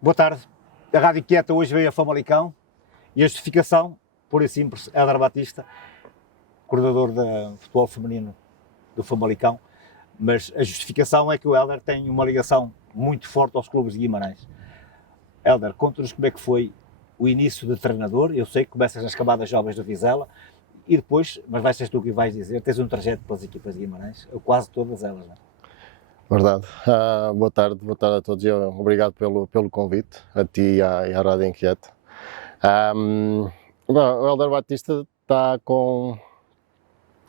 Boa tarde. A Rádio Inquieta hoje veio a Famalicão e a justificação, pura e simples, Hélder Batista, coordenador de futebol feminino do Famalicão, mas a justificação é que o Hélder tem uma ligação muito forte aos clubes de Guimarães. Hélder, conta-nos como é que foi o início de treinador. Eu sei que começas nas camadas jovens do Vizela e depois, mas vais ser tu que vais dizer, tens um trajeto pelas equipas de Guimarães, quase todas elas, não é? Verdade. Boa tarde a todos e obrigado pelo convite, a ti e à Rádio Inquieta. O Hélder Batista está com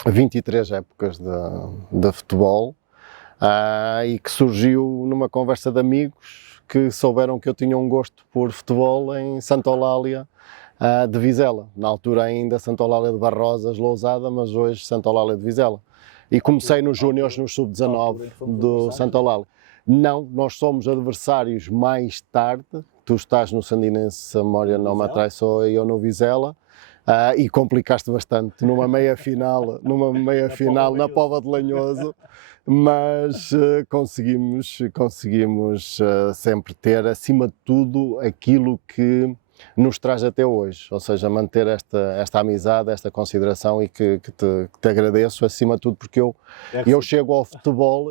23 épocas de futebol e que surgiu numa conversa de amigos que souberam que eu tinha um gosto por futebol em Santa Eulália de Vizela. Na altura ainda Santa Eulália de Barrosas, Lousada, mas hoje Santa Eulália de Vizela. E comecei nos júniores, no sub-19 do Santa Eulália. Não, nós somos adversários mais tarde. Tu estás no Sandinense, se a memória não me atrai, sou eu no Vizela. E complicaste bastante numa meia-final na Póvoa de Lanhoso, mas conseguimos sempre ter, acima de tudo, aquilo que nos traz até hoje, ou seja, manter esta amizade, esta consideração e que te agradeço acima de tudo, porque eu chego ao futebol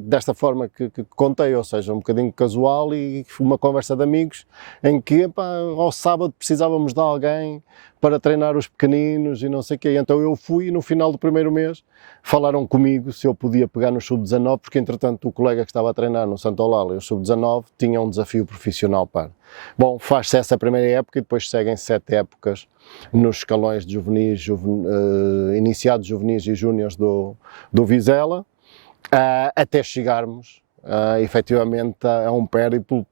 desta forma que contei, ou seja, um bocadinho casual e uma conversa de amigos em que ao sábado precisávamos de alguém para treinar os pequeninos e não sei o quê, então eu fui e no final do primeiro mês falaram comigo se eu podia pegar no sub-19, porque entretanto o colega que estava a treinar no Santa Eulália, o sub-19, tinha um desafio profissional para. Bom, faz-se essa primeira época e depois seguem 7 épocas nos escalões de juvenis, iniciados juvenis e júniores do Vizela, até chegarmos efetivamente a um périplo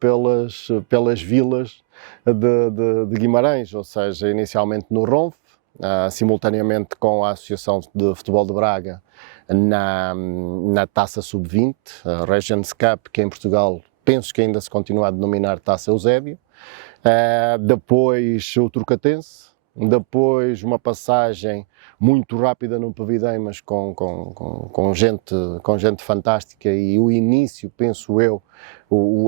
pelas vilas de Guimarães, ou seja, inicialmente no Ronf, simultaneamente com a Associação de Futebol de Braga na Taça Sub-20, a Regions Cup, que em Portugal penso que ainda se continua a denominar Taça Eusébio, depois o Turcatense, depois uma passagem muito rápida no Pavidem, mas com gente fantástica, e o início, penso eu,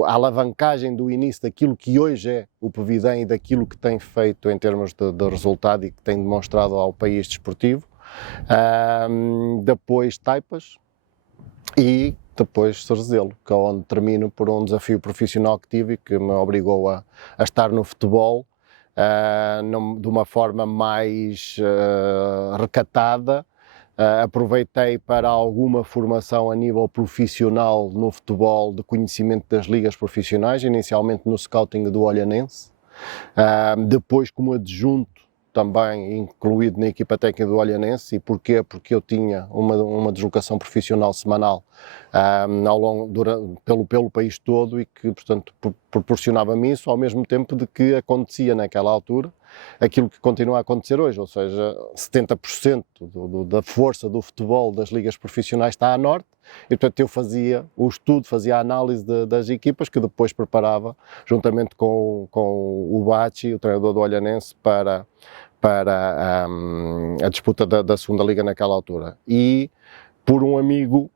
a alavancagem do início daquilo que hoje é o Pavidem e daquilo que tem feito em termos de resultado e que tem demonstrado ao país desportivo. Depois Taipas e depois Cerzelo, que é onde termino por um desafio profissional que tive e que me obrigou a estar no futebol de uma forma mais recatada. Aproveitei para alguma formação a nível profissional no futebol, de conhecimento das ligas profissionais, inicialmente no scouting do Olhanense, depois como adjunto também incluído na equipa técnica do Olhanense. E porquê? Porque eu tinha uma deslocação profissional semanal pelo país todo e que, portanto, proporcionava-me isso, ao mesmo tempo de que acontecia naquela altura aquilo que continua a acontecer hoje, ou seja, 70% da força do futebol das ligas profissionais está a norte, e portanto eu fazia o estudo, fazia a análise das equipas que depois preparava, juntamente com o Bachi, o treinador do Olhanense, para a disputa da segunda liga naquela altura. E por um amigo,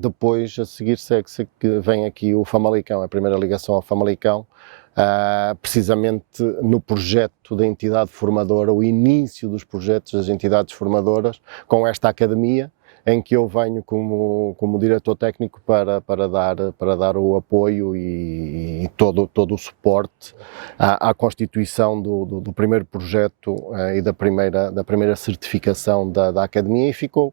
depois a seguir segue-se que vem aqui o Famalicão, a primeira ligação ao Famalicão, precisamente no projeto da entidade formadora, o início dos projetos das entidades formadoras, com esta academia, em que eu venho como diretor técnico para dar o apoio e todo o suporte à constituição do primeiro projeto e da primeira certificação da academia, e ficou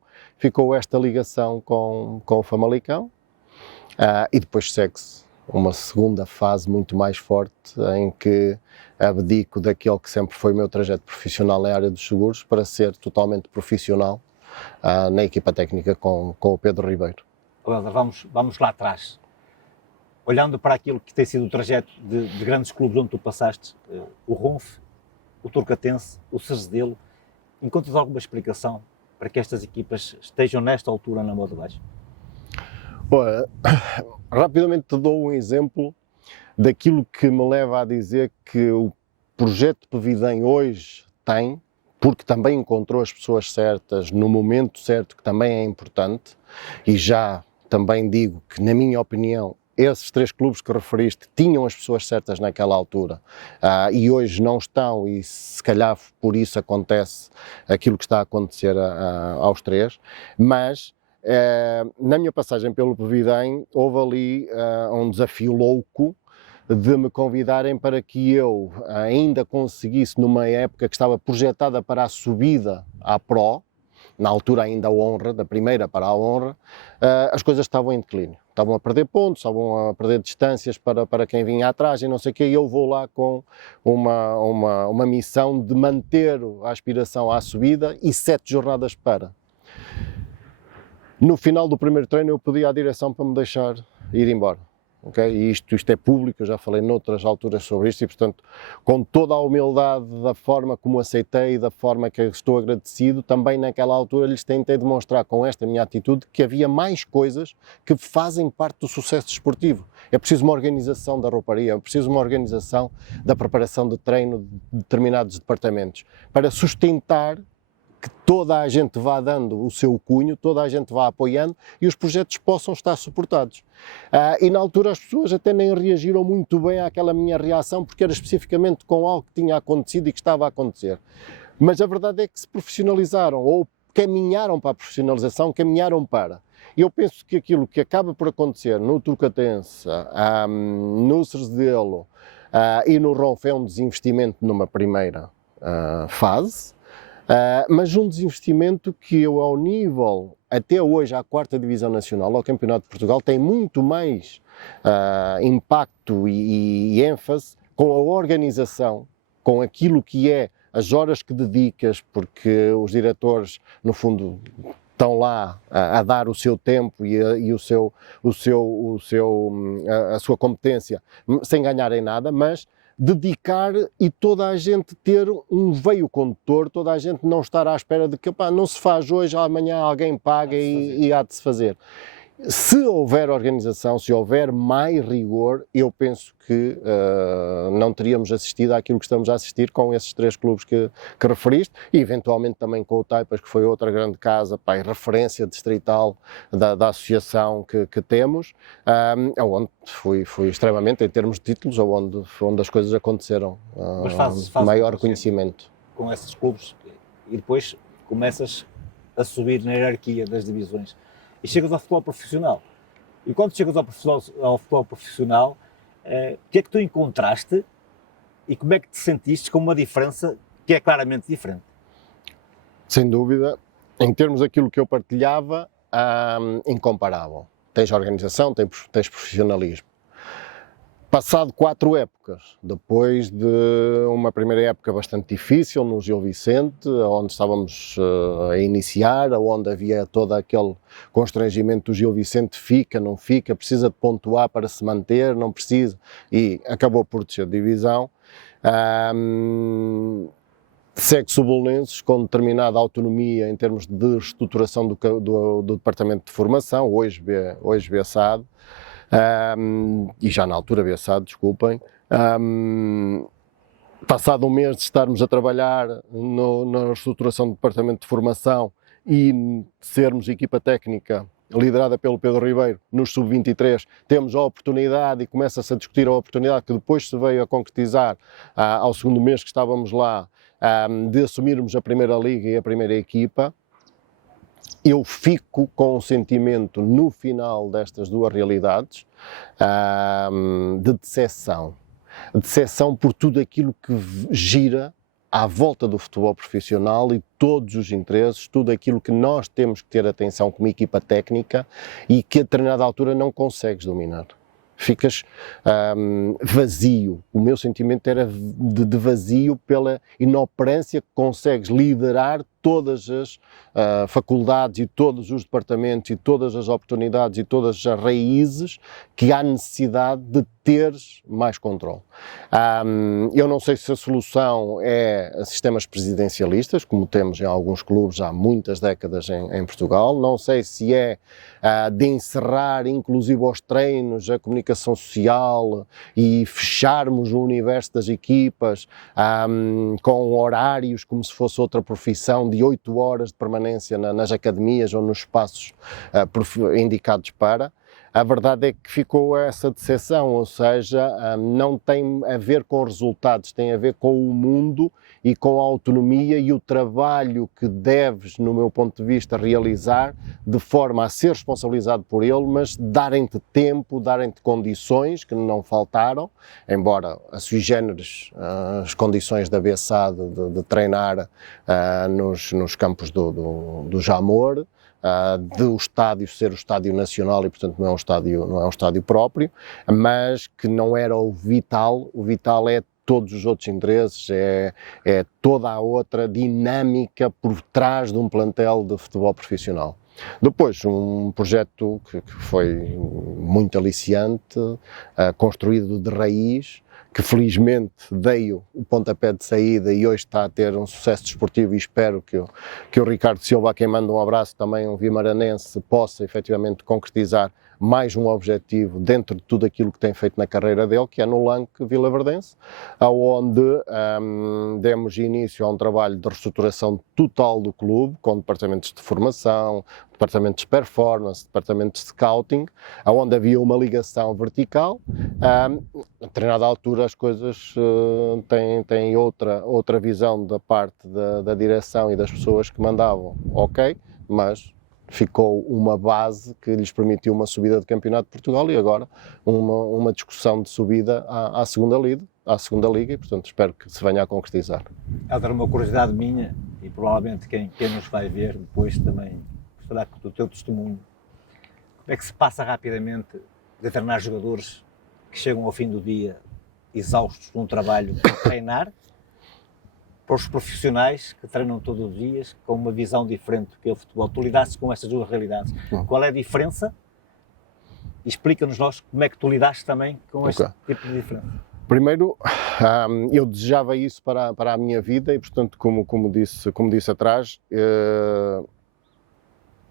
esta ligação com o Famalicão, e depois segue-se uma segunda fase muito mais forte, em que abdico daquele que sempre foi o meu trajeto profissional na área dos seguros para ser totalmente profissional na equipa técnica com o Pedro Ribeiro. Helder, vamos lá atrás. Olhando para aquilo que tem sido o trajeto de grandes clubes onde tu passaste, o Ronf, o Turcatense, o Cerzelo, encontras alguma explicação para que estas equipas estejam nesta altura na mão de baixo? Olha, rapidamente te dou um exemplo daquilo que me leva a dizer que o projeto de Pavidem hoje tem, porque também encontrou as pessoas certas no momento certo, que também é importante, e já também digo que, na minha opinião, esses 3 clubes que referiste tinham as pessoas certas naquela altura e hoje não estão, e se calhar por isso acontece aquilo que está a acontecer aos 3, mas na minha passagem pelo Pevidem houve ali um desafio louco de me convidarem para que eu ainda conseguisse, numa época que estava projetada para a subida à Pro, na altura ainda a honra, da primeira para a honra, as coisas estavam em declínio. Estavam a perder pontos, estavam a perder distâncias para quem vinha atrás e não sei o quê, e eu vou lá com uma missão de manter a aspiração à subida e 7 jornadas para. No final do primeiro treino eu pedi à direção para me deixar ir embora. Okay? E isto é público, eu já falei noutras alturas sobre isto e, portanto, com toda a humildade da forma como aceitei e da forma que estou agradecido, também naquela altura lhes tentei demonstrar com esta minha atitude que havia mais coisas que fazem parte do sucesso desportivo. É preciso uma organização da rouparia, é preciso uma organização da preparação de treino de determinados departamentos para sustentar que toda a gente vá dando o seu cunho, toda a gente vá apoiando e os projetos possam estar suportados. E na altura as pessoas até nem reagiram muito bem àquela minha reação, porque era especificamente com algo que tinha acontecido e que estava a acontecer. Mas a verdade é que se profissionalizaram, ou caminharam para a profissionalização, caminharam para. Eu penso que aquilo que acaba por acontecer no Turcatense, no Cerzelo e no Ronf é um desinvestimento numa primeira fase, mas um desinvestimento que eu, ao nível, até hoje, à 4ª Divisão Nacional, ao Campeonato de Portugal, tem muito mais impacto e ênfase com a organização, com aquilo que é as horas que dedicas, porque os diretores, no fundo, estão lá a dar o seu tempo e a sua competência sem ganharem nada, mas dedicar e toda a gente ter um veio condutor, toda a gente não estar à espera de que não se faz hoje, amanhã alguém paga e há de se fazer. Se houver organização, se houver mais rigor, eu penso que não teríamos assistido àquilo que estamos a assistir com esses 3 clubes que referiste e eventualmente também com o Taipas, que foi outra grande casa, referência distrital da associação que temos, onde foi extremamente, em termos de títulos, onde as coisas aconteceram, Mas fazes maior reconhecimento. Com esses clubes e depois começas a subir na hierarquia das divisões. E chegas ao futebol profissional. E quando chegas ao futebol profissional, o que é que tu encontraste e como é que te sentiste com uma diferença que é claramente diferente? Sem dúvida, em termos daquilo que eu partilhava, incomparável. Tens organização, tens profissionalismo. Passado 4 épocas, depois de uma primeira época bastante difícil no Gil Vicente, onde estávamos a iniciar, onde havia todo aquele constrangimento do Gil Vicente, fica, não fica, precisa de pontuar para se manter, não precisa, e acabou por descer de divisão. Segue-se o Belenenses com determinada autonomia em termos de estruturação do departamento de formação, hoje BSAD, e já na altura BSAD, desculpem. Passado um mês de estarmos a trabalhar na estruturação do departamento de formação e sermos equipa técnica liderada pelo Pedro Ribeiro nos sub-23, temos a oportunidade e começa-se a discutir a oportunidade que depois se veio a concretizar ao segundo mês que estávamos lá, de assumirmos a primeira liga e a primeira equipa. Eu fico com um sentimento no final destas 2 realidades de decepção. Decepção por tudo aquilo que gira à volta do futebol profissional e todos os interesses, tudo aquilo que nós temos que ter atenção como equipa técnica e que a determinada altura não consegues dominar. Ficas vazio. O meu sentimento era de vazio pela inoperância que consegues liderar todas as faculdades e todos os departamentos e todas as oportunidades e todas as raízes que há necessidade de teres mais controle. Eu não sei se a solução é sistemas presidencialistas, como temos em alguns clubes há muitas décadas em Portugal, não sei se é de encerrar inclusive aos treinos a comunicação social e fecharmos o universo das equipas com horários como se fosse outra profissão de 8 horas de permanência nas academias ou nos espaços indicados para. a verdade é que ficou essa decepção, ou seja, não tem a ver com resultados, tem a ver com o mundo e com a autonomia e o trabalho que deves, no meu ponto de vista, realizar de forma a ser responsabilizado por ele, mas darem-te tempo, darem-te condições que não faltaram, embora a sui generis, as condições da BSA de treinar nos campos do Jamor, do estádio ser o estádio nacional e portanto não é um estádio próprio, mas que não era o vital é todos os outros interesses, é toda a outra dinâmica por trás de um plantel de futebol profissional. Depois, um projeto que foi muito aliciante, construído de raiz, que felizmente dei o pontapé de saída e hoje está a ter um sucesso desportivo e espero que o Ricardo Silva, a quem manda um abraço, também um vimaranense, possa efetivamente concretizar mais um objetivo dentro de tudo aquilo que tem feito na carreira dele, que é no LANC Vilaverdense, onde demos início a um trabalho de reestruturação total do clube, com departamentos de formação, departamentos de performance, departamentos de scouting, onde havia uma ligação vertical. A determinada altura as coisas têm outra visão da parte da direção e das pessoas que mandavam, ok, mas ficou uma base que lhes permitiu uma subida de campeonato de Portugal e agora uma discussão de subida à segunda liga e portanto espero que se venha a concretizar. Há uma curiosidade minha e provavelmente quem nos vai ver depois também gostará do teu testemunho. Como é que se passa rapidamente de treinar jogadores que chegam ao fim do dia exaustos de um trabalho de treinar para os profissionais que treinam todos os dias com uma visão diferente do que é o futebol? Tu lidaste com essas duas realidades. Qual é a diferença? Explica-nos nós como é que tu lidaste também com este tipo de diferença. Primeiro, eu desejava isso para a minha vida e, portanto, como disse atrás,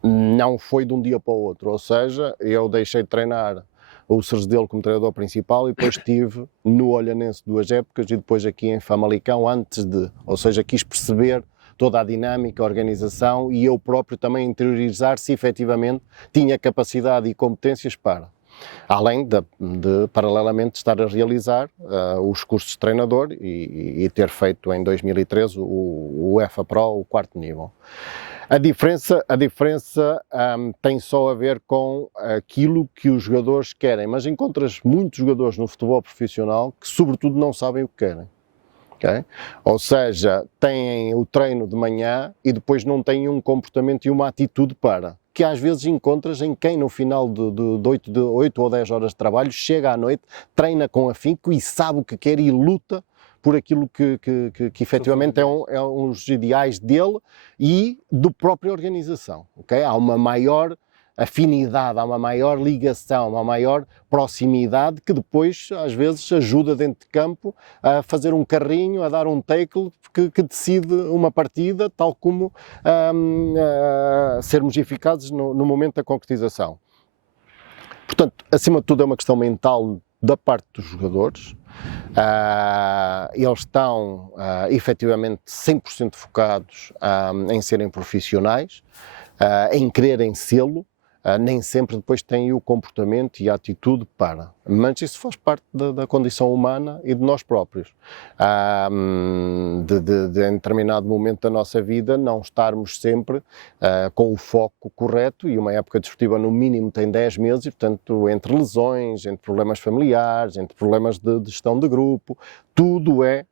não foi de um dia para o outro. Ou seja, eu deixei de treinar o Cerzedelo como treinador principal e depois estive no Olhanense 2 épocas e depois aqui em Famalicão ou seja, quis perceber toda a dinâmica, a organização e eu próprio também interiorizar se efetivamente tinha capacidade e competências para. Além de paralelamente estar a realizar os cursos de treinador e ter feito em 2013 o UEFA Pro, o 4º nível. A diferença tem só a ver com aquilo que os jogadores querem, mas encontras muitos jogadores no futebol profissional que sobretudo não sabem o que querem. Okay? Ou seja, têm o treino de manhã e depois não têm um comportamento e uma atitude que às vezes encontras em quem no final de 8 ou 10 horas de trabalho chega à noite, treina com afinco e sabe o que quer e luta por aquilo que efetivamente é uns ideais dele e da própria organização. Okay? Há uma maior afinidade, há uma maior ligação, uma maior proximidade que depois às vezes ajuda dentro de campo a fazer um carrinho, a dar um tackle que decide uma partida, tal como sermos eficazes no momento da concretização. Portanto, acima de tudo é uma questão mental da parte dos jogadores. Eles estão efetivamente 100% focados em serem profissionais, em quererem sê-lo, nem sempre depois têm o comportamento e a atitude para, mas isso faz parte da condição humana e de nós próprios. Em determinado momento da nossa vida não estarmos sempre com o foco correto e uma época desportiva no mínimo tem 10 meses e portanto entre lesões, entre problemas familiares, entre problemas de gestão de grupo, tudo é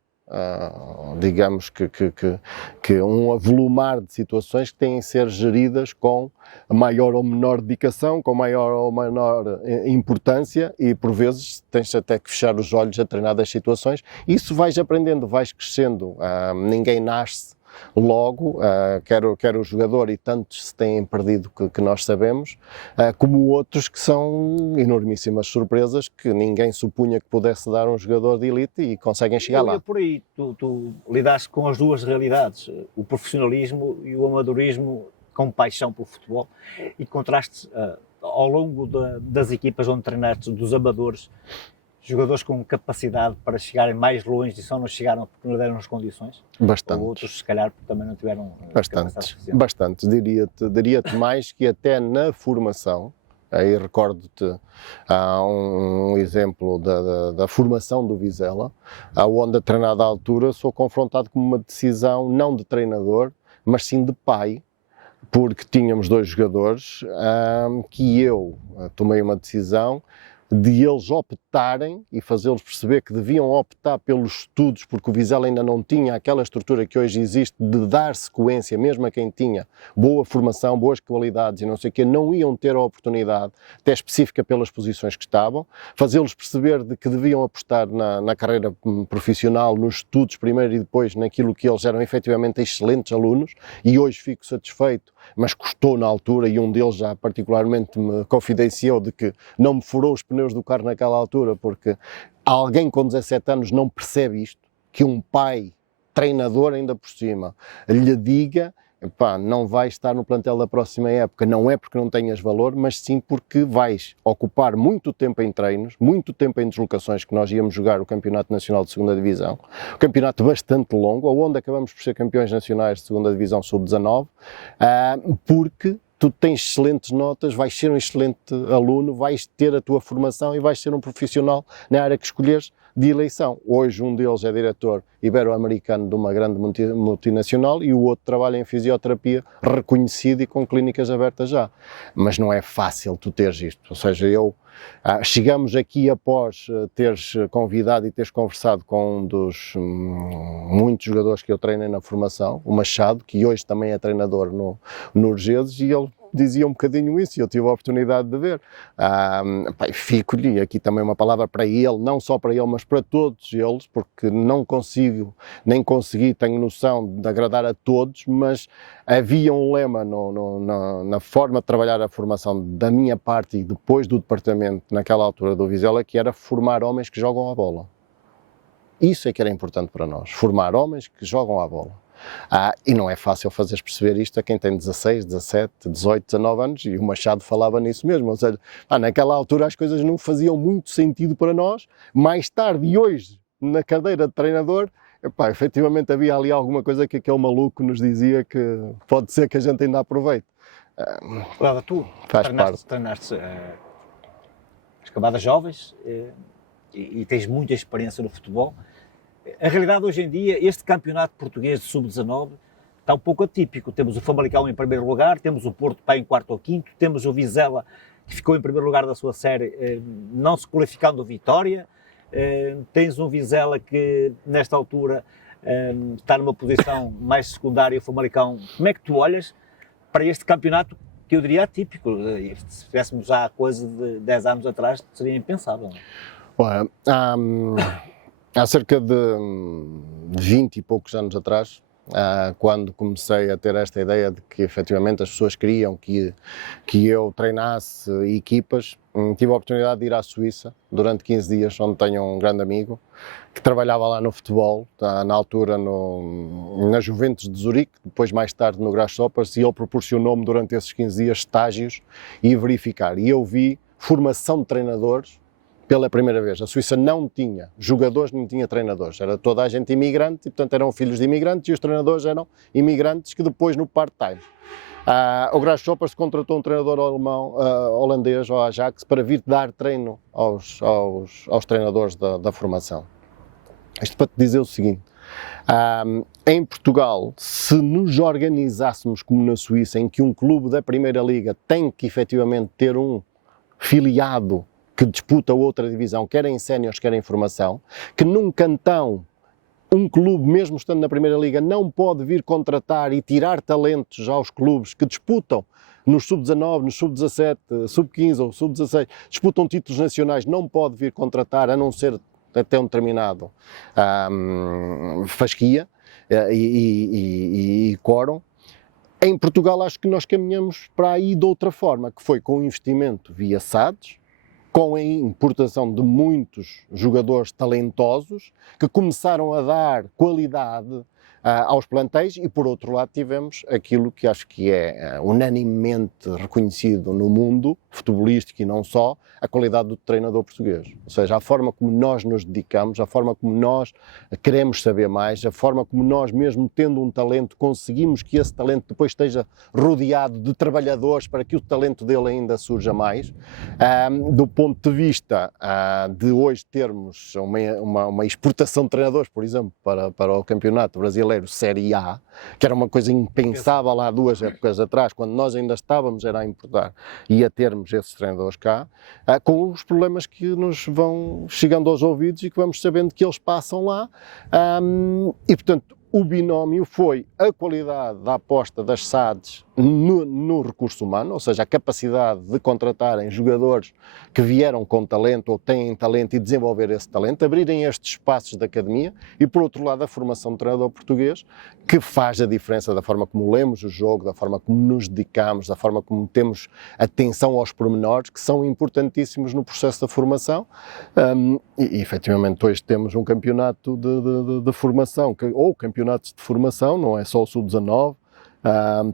digamos que um avolumar de situações que têm de ser geridas com maior ou menor dedicação, com maior ou menor importância e por vezes tens até que fechar os olhos a determinadas situações. Isso vais aprendendo, vais crescendo, ninguém nasce logo, quer o jogador e tantos se têm perdido que nós sabemos, como outros que são enormíssimas surpresas que ninguém supunha que pudesse dar um jogador de elite e conseguem chegar lá. Por aí, tu lidaste com as duas realidades, o profissionalismo e o amadorismo com paixão pelo futebol e contrastes ao longo das equipas onde treinaste, dos amadores, jogadores com capacidade para chegarem mais longe e só não chegaram porque não deram as condições? Bastante. Ou outros, se calhar, porque também não tiveram Bastante. Diria-te mais que até na formação, Aí recordo-te um exemplo da formação do Vizela, onde a determinada altura sou confrontado com uma decisão não de treinador, mas sim de pai, porque tínhamos 2 jogadores que eu tomei uma decisão de eles optarem e fazê-los perceber que deviam optar pelos estudos, porque o Vizela ainda não tinha aquela estrutura que hoje existe de dar sequência, mesmo a quem tinha boa formação, boas qualidades e não sei o quê, não iam ter a oportunidade, até específica pelas posições que estavam, fazê-los perceber de que deviam apostar na carreira profissional, nos estudos primeiro e depois naquilo que eles eram efetivamente excelentes alunos, e hoje fico satisfeito, mas custou na altura, e um deles já particularmente me confidenciou de que não me furou os pneus do carro naquela altura, porque alguém com 17 anos não percebe isto, que um pai, treinador ainda por cima, lhe diga: epá, não vais estar no plantel da próxima época, não é porque não tenhas valor, mas sim porque vais ocupar muito tempo em treinos, muito tempo em deslocações, que nós íamos jogar o Campeonato Nacional de 2ª Divisão, um campeonato bastante longo, onde acabamos por ser campeões nacionais de 2ª Divisão Sub-19, porque tu tens excelentes notas, vais ser um excelente aluno, vais ter a tua formação e vais ser um profissional na área que escolheres de eleição. Hoje um deles é diretor ibero-americano de uma grande multinacional e o outro trabalha em fisioterapia, reconhecido e com clínicas abertas já. Mas não é fácil tu teres isto, ou seja, chegamos aqui após teres convidado e teres conversado com um dos muitos jogadores que eu treinei na formação, o Machado, que hoje também é treinador no Urgeses, e ele dizia um bocadinho isso, e eu tive a oportunidade de ver. Fico-lhe, aqui também uma palavra para ele, não só para ele, mas para todos eles, porque não consigo, nem consegui, tenho noção de agradar a todos, mas havia um lema na forma de trabalhar a formação da minha parte e depois do departamento, naquela altura do Vizela, que era formar homens que jogam a bola. Isso é que era importante para nós, formar homens que jogam a bola. E não é fácil fazeres perceber isto a quem tem 16, 17, 18, 19 anos, e o Machado falava nisso mesmo, ou seja, naquela altura as coisas não faziam muito sentido para nós. Mais tarde e hoje, na cadeira de treinador, efetivamente havia ali alguma coisa que aquele maluco nos dizia que pode ser que a gente ainda aproveite. Claro, tu Faz parte. treinaste as camadas jovens e tens muita experiência no futebol. A realidade hoje em dia, este campeonato português de sub-19 está um pouco atípico. Temos o Famalicão em primeiro lugar, temos o Porto Pá em quarto ou quinto, temos o Vizela que ficou em primeiro lugar da sua série, não se qualificando a vitória. Tens um Vizela que nesta altura está numa posição mais secundária, o Famalicão. Como é que tu olhas para este campeonato que eu diria atípico? Se estivéssemos há coisa de 10 anos atrás, seria impensável. Olha, há cerca de 20 e poucos anos atrás, quando comecei a ter esta ideia de que efetivamente as pessoas queriam que eu treinasse equipas, tive a oportunidade de ir à Suíça durante 15 dias, onde tenho um grande amigo que trabalhava lá no futebol, na altura na Juventus de Zurique, depois mais tarde no Grasshoppers, e ele proporcionou-me durante esses 15 dias estágios e verificar. E eu vi formação de treinadores pela primeira vez. A Suíça não tinha jogadores, nem tinha treinadores. Era toda a gente imigrante, e portanto eram filhos de imigrantes, e os treinadores eram imigrantes que depois no part-time. O Grasshoppers contratou um treinador holandês, o Ajax, para vir dar treino aos treinadores da formação. Isto para te dizer o seguinte: em Portugal, se nos organizássemos como na Suíça, em que um clube da Primeira Liga tem que efetivamente ter um filiado que disputa outra divisão, quer em séniores, quer em formação, que num cantão um clube, mesmo estando na Primeira Liga, não pode vir contratar e tirar talentos aos clubes que disputam nos sub-19, nos sub-17, sub-15 ou sub-16, disputam títulos nacionais, não pode vir contratar, a não ser até um determinado fasquia e quórum. Em Portugal acho que nós caminhamos para aí de outra forma, que foi com investimento via SADs, com a importação de muitos jogadores talentosos que começaram a dar qualidade aos plantéis, e por outro lado tivemos aquilo que acho que é unanimemente reconhecido no mundo futebolístico e não só, a qualidade do treinador português. Ou seja, a forma como nós nos dedicamos, a forma como nós queremos saber mais, a forma como nós, mesmo tendo um talento, conseguimos que esse talento depois esteja rodeado de trabalhadores para que o talento dele ainda surja mais. Do ponto de vista de hoje termos uma exportação de treinadores, por exemplo, para o Campeonato Brasileiro Série A, que era uma coisa impensável há 2 épocas atrás, quando nós ainda estávamos a importar e a termos esses treinadores cá, com os problemas que nos vão chegando aos ouvidos e que vamos sabendo que eles passam lá, e portanto o binómio foi a qualidade da aposta das SADs no recurso humano, ou seja, a capacidade de contratarem jogadores que vieram com talento ou têm talento e desenvolver esse talento, abrirem estes espaços de academia, e por outro lado a formação do treinador português, que faz a diferença da forma como lemos o jogo, da forma como nos dedicamos, da forma como temos atenção aos pormenores, que são importantíssimos no processo da formação. E efetivamente hoje temos um campeonato de formação, ou campeonatos de formação, não é só o Sub-19,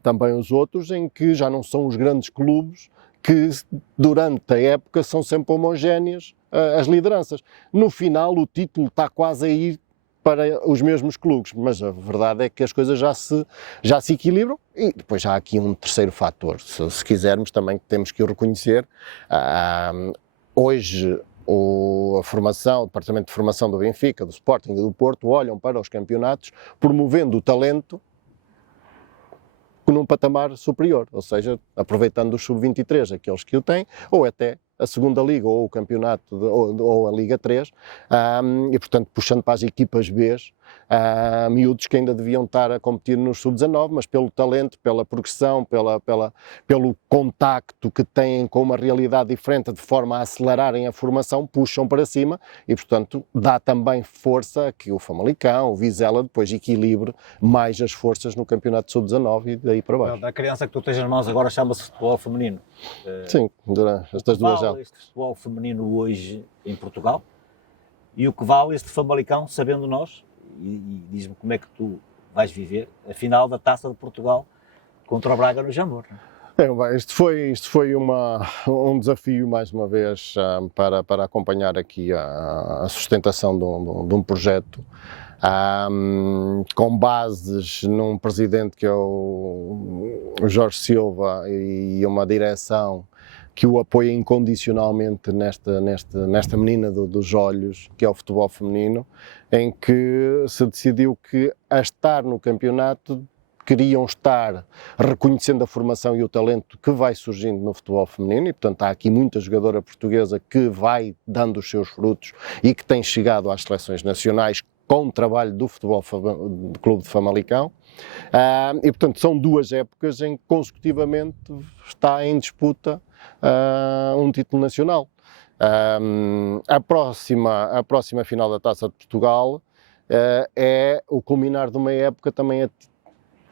também os outros, em que já não são os grandes clubes que durante a época são sempre homogéneas as lideranças. No final o título está quase a ir para os mesmos clubes, mas a verdade é que as coisas já se equilibram. E depois há aqui um terceiro fator, se quisermos também temos que o reconhecer. Hoje a formação, o departamento de formação do Benfica, do Sporting e do Porto olham para os campeonatos promovendo o talento num patamar superior, ou seja, aproveitando os sub-23, aqueles que o têm, ou até a segunda liga, ou o campeonato, ou a Liga 3, e portanto puxando para as equipas B, miúdos que ainda deviam estar a competir nos sub-19, mas pelo talento, pela progressão, pelo contacto que têm com uma realidade diferente, de forma a acelerarem a formação, puxam para cima, e portanto dá também força a que o Famalicão, o Vizela depois equilibre mais as forças no campeonato sub-19 e daí para baixo. A criança que tu tens nas mãos agora chama-se futebol feminino. Sim, durante estas duas já. Este futebol feminino hoje em Portugal, e o que vale este Famalicão, sabendo nós, e diz-me como é que tu vais viver a final da Taça de Portugal contra o Braga no Jamor. Isto foi um desafio, mais uma vez, para acompanhar aqui a sustentação de um projeto, com bases num presidente que é o Jorge Silva e uma direção que o apoia incondicionalmente nesta menina dos olhos, que é o futebol feminino, em que se decidiu que, a estar no campeonato, queriam estar reconhecendo a formação e o talento que vai surgindo no futebol feminino, e portanto há aqui muita jogadora portuguesa que vai dando os seus frutos e que tem chegado às seleções nacionais com o trabalho do Futebol Clube de Famalicão, e portanto são 2 épocas em que consecutivamente está em disputa um título nacional. A próxima final da Taça de Portugal é o culminar de uma época também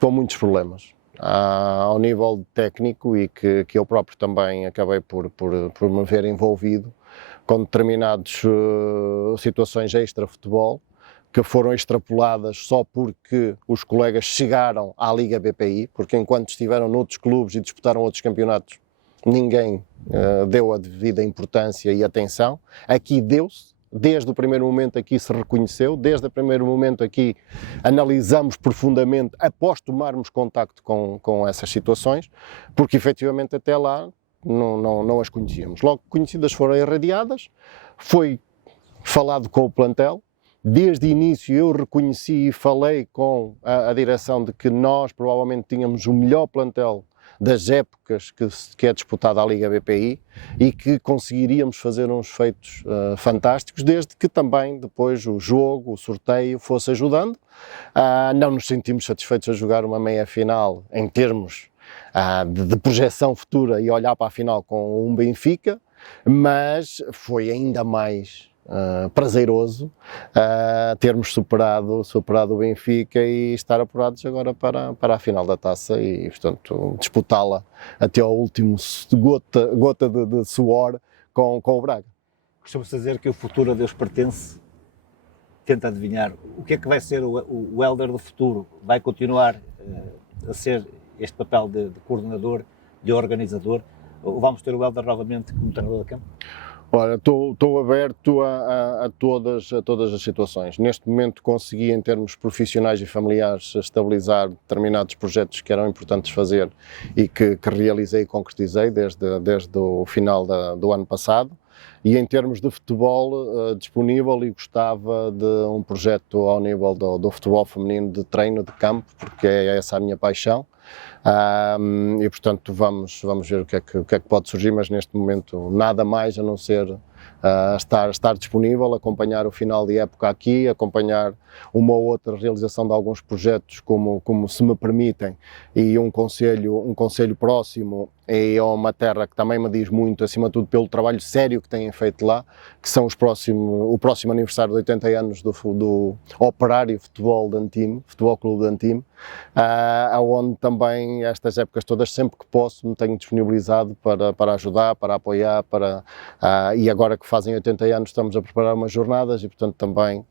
com muitos problemas ao nível técnico, e que eu próprio também acabei por me ver envolvido com determinadas situações extra-futebol que foram extrapoladas só porque os colegas chegaram à Liga BPI, porque enquanto estiveram noutros clubes e disputaram outros campeonatos, ninguém deu a devida importância e atenção. Aqui deu-se, desde o primeiro momento aqui se reconheceu, desde o primeiro momento aqui analisamos profundamente após tomarmos contacto com essas situações, porque efetivamente até lá não as conhecíamos. Logo conhecidas foram irradiadas, foi falado com o plantel. Desde o início eu reconheci e falei com a direção de que nós provavelmente tínhamos o melhor plantel das épocas que é disputada a Liga BPI, e que conseguiríamos fazer uns feitos fantásticos, desde que também depois o jogo, o sorteio fosse ajudando. Não nos sentimos satisfeitos a jogar uma meia-final em termos de projeção futura e olhar para a final com um Benfica, mas foi ainda mais prazeroso termos superado o Benfica e estar apurados agora para a final da Taça e, portanto, disputá-la até ao último gota de suor com o Braga. Costuma-se dizer que o futuro a Deus pertence. tenta adivinhar o que é que vai ser o Hélder do futuro. Vai continuar a ser este papel de coordenador, de organizador, ou vamos ter o Hélder novamente como treinador de campo? Olha, estou aberto a todas as situações. Neste momento consegui, em termos profissionais e familiares, estabilizar determinados projetos que eram importantes fazer e que realizei e concretizei desde o final do ano passado. E em termos de futebol, disponível, e gostava de um projeto ao nível do futebol feminino, de treino de campo, porque é essa a minha paixão. E portanto vamos ver o que é que pode surgir, mas neste momento nada mais a não ser estar disponível, acompanhar o final de época aqui, acompanhar uma ou outra realização de alguns projetos como se me permitem, e um concelho próximo é uma terra que também me diz muito, acima de tudo pelo trabalho sério que têm feito lá, que são o próximo aniversário de 80 anos do Operário Futebol de Antime, Futebol Clube de Antime, onde também estas épocas todas, sempre que posso, me tenho disponibilizado para ajudar, para apoiar, e agora que fazem 80 anos estamos a preparar umas jornadas e portanto também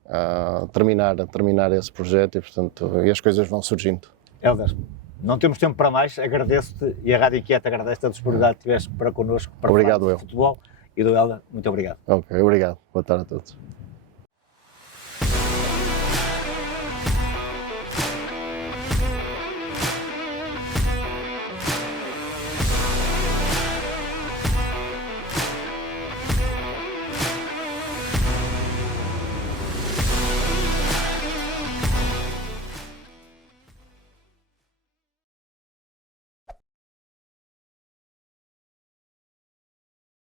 terminar esse projeto, e portanto e as coisas vão surgindo. Hélder, não temos tempo para mais, agradeço-te, e a Rádio Inquieta agradece a disponibilidade que tiveste para connosco, para obrigado, falar de futebol, e do Hélder, muito obrigado. Ok, obrigado. Boa tarde a todos.